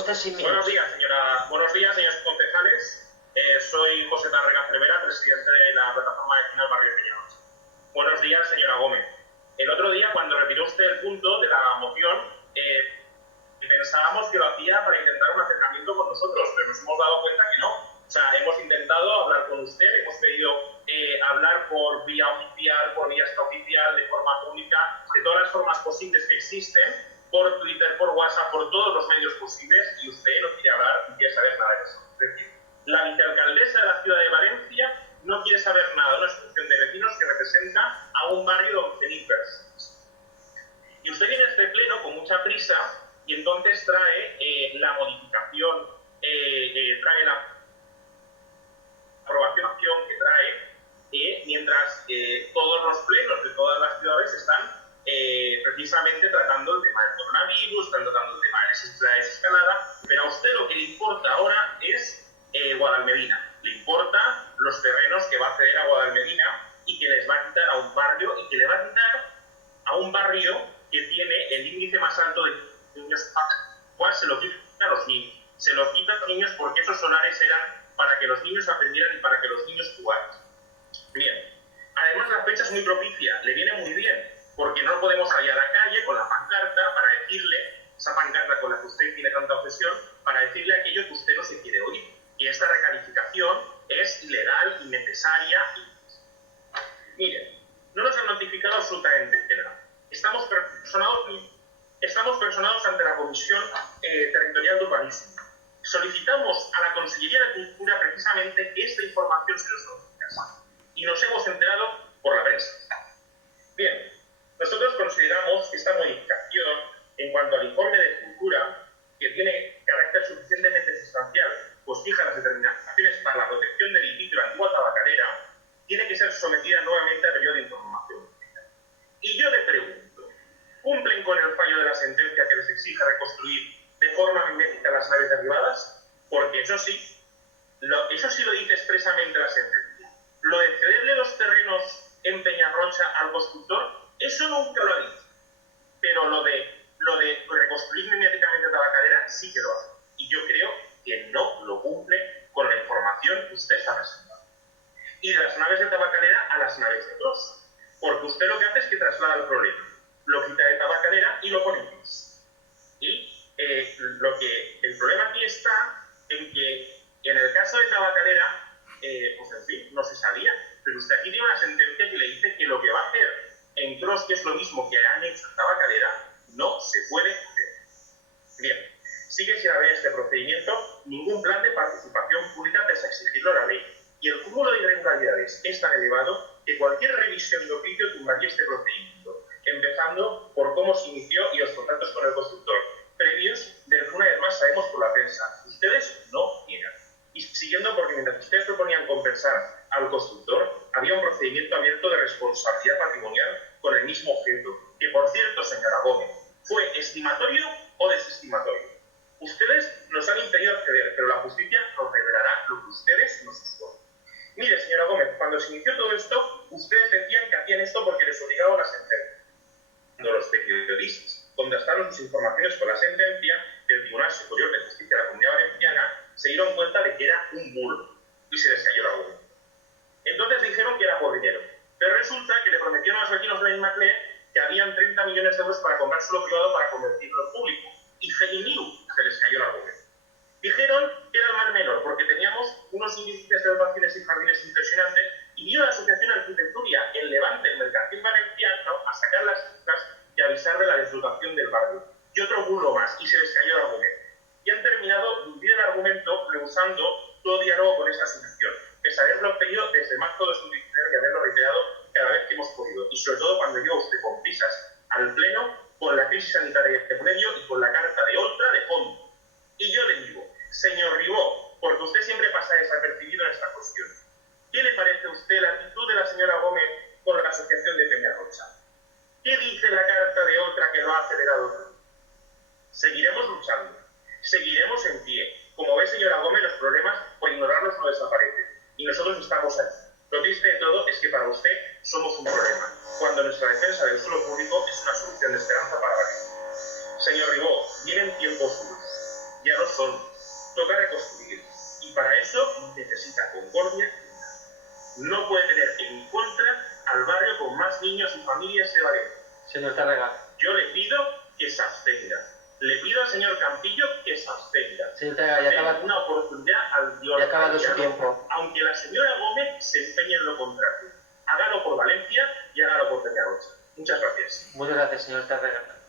usted sin mí. Buenos días, señores concejales. Soy José Tárrega Cervera, presidente de la plataforma vecinal Barrio Peñarocha. Buenos días, señora Gómez. El otro día, cuando retiró usted el punto de la moción, pensábamos que lo hacía para intentar un acercamiento con nosotros, pero nos hemos dado cuenta que no. O sea, hemos intentado hablar con usted, hemos pedido hablar por vía oficial, por vía extraoficial, de forma pública, de todas las formas posibles que existen, por Twitter, por WhatsApp, por todos los medios posibles, y usted no quiere hablar, no quiere saber nada de eso. Es decir, la vicealcaldesa de la ciudad de Valencia no quiere saber nada de una asociación de vecinos que representa a un barrio de 11.000 personas. Y usted viene a este pleno con mucha prisa y entonces trae la modificación, trae la aprobación que trae, mientras todos los plenos de todas las ciudades están precisamente tratando el tema del coronavirus, están tratando el tema de la desescalada, pero a usted lo que le importa ahora es Guadalmedina. Le importa los terrenos que va a ceder a Guadalmedina y que les va a quitar a un barrio y que le va a quitar a un barrio que tiene el índice más alto de niños, cual se lo quita a los niños. Se lo quita a los niños porque esos solares eran para que los niños aprendieran y para que los niños jugaran. Bien. Además, la fecha es muy propicia, le viene muy bien, porque no podemos salir a la calle con la pancarta para decirle, esa pancarta con la que usted tiene tanta obsesión, para decirle aquello que usted no se quiere oír. Y esta recalificación es ilegal, innecesaria. Miren, no nos han notificado absolutamente nada. Estamos personados ante la Comisión Territorial de Urbanismo. Solicitamos a la Consellería de Cultura precisamente que esta información se nos notificase. Y nos hemos enterado por la prensa. Bien, nosotros consideramos que esta modificación, en cuanto al informe de cultura, que tiene carácter suficientemente sustancial, pues fija las determinaciones para la protección del edificio de la antigua tabacalera, tiene que ser sometida nuevamente a periodo de información. Y yo le pregunto, ¿cumplen con el fallo de la sentencia que les exige reconstruir de forma mimética las naves derribadas? Porque eso sí lo dice expresamente la sentencia. Lo de cederle los terrenos en Peñarrocha al constructor, eso nunca lo ha dicho. Pero lo de reconstruir miméticamente Tabacalera sí que lo hace. Y yo creo que no lo cumple con la información que usted está presentando. Y de las naves de Tabacalera a las naves de Clos. Porque usted lo que hace es que traslada el problema. Lo quita de Tabacalera y lo pone en Clos. Y el problema aquí está en que en el caso de Tabacalera, pues en fin, no se sabía. Pero usted aquí tiene una sentencia que le dice que lo que va a hacer en Clos, que es lo mismo que han hecho en Tabacalera, no se puede hacer. Bien, sigue sin haber este procedimiento ningún plan de participación pública pese a exigirlo la ley. Y el cúmulo de irregularidades es tan elevado que cualquier revisión de oficio tumbaría este procedimiento, empezando por cómo se inició y los contactos con el constructor, previos del que una vez más sabemos por la prensa. Ustedes no niegan. Y siguiendo, porque mientras ustedes proponían compensar al constructor, había un procedimiento abierto de responsabilidad patrimonial con el mismo objeto, que por cierto, señora Gómez, fue estimatorio o desestimatorio. Ustedes nos han impedido acceder, pero la justicia nos revelará lo que ustedes nos exponen. Mire, señora Gómez, cuando se inició todo esto, ustedes decían que hacían esto porque les obligaba la sentencia. Cuando los periodistas contrastaron sus informaciones con la sentencia del Tribunal Superior de Justicia de la Comunidad Valenciana, se dieron cuenta de que era un bulo y se les cayó la boca. Entonces dijeron que era por dinero, pero resulta que le prometieron a los vecinos de Benimaclet que habían 30 millones de euros para comprar suelo privado para convertirlo en público, y Feliniu se les cayó la boca. Dijeron que era el mal menor porque teníamos unos índices de dotaciones y jardines impresionantes, y vino la Asociación Arquitecturia en Levante, el Mercantil Valenciano, a sacar las cifras y avisar de la desdotación del barrio. Y otro bulo más, y se les cayó el argumento. Y han terminado de hundir el argumento rehusando todo diálogo con esa asociación, pese a haberlo pedido desde marzo de 2019 y haberlo reiterado cada vez que hemos podido. Y sobre todo cuando llegó usted con prisas al pleno, con la crisis sanitaria de medio y con la carta de Oltra de fondo. Y yo le digo, señor Ribó, porque usted siempre pasa desapercibido en esta cuestión, ¿qué le parece a usted la actitud de la señora Gómez con la asociación de Peñarrocha? ¿Qué dice la carta de Oltra que lo ha acelerado? Seguiremos luchando, seguiremos en pie. Como ve, señora Gómez, los problemas, por ignorarlos, no desaparecen. Y nosotros estamos aquí. Lo triste de todo es que para usted somos un problema, cuando nuestra defensa del suelo público es una solución de esperanza para varios. Señor Ribó, vienen tiempos duros. ya lo son. Toca reconstruir. Y para eso necesita concordia. No puede tener en contra al barrio con más niños y familias de Valencia. Señor Tárrega. Yo le pido que se abstenga. Le pido al señor Campillo que se abstenga. Señor Tárrega, ya acaba una oportunidad al dios. Ya ha acabado su tiempo. Aunque la señora Gómez se empeñe en lo contrario. Hágalo por Valencia y hágalo por Peñarroya. Muchas gracias. Muchas gracias, señor Tárrega.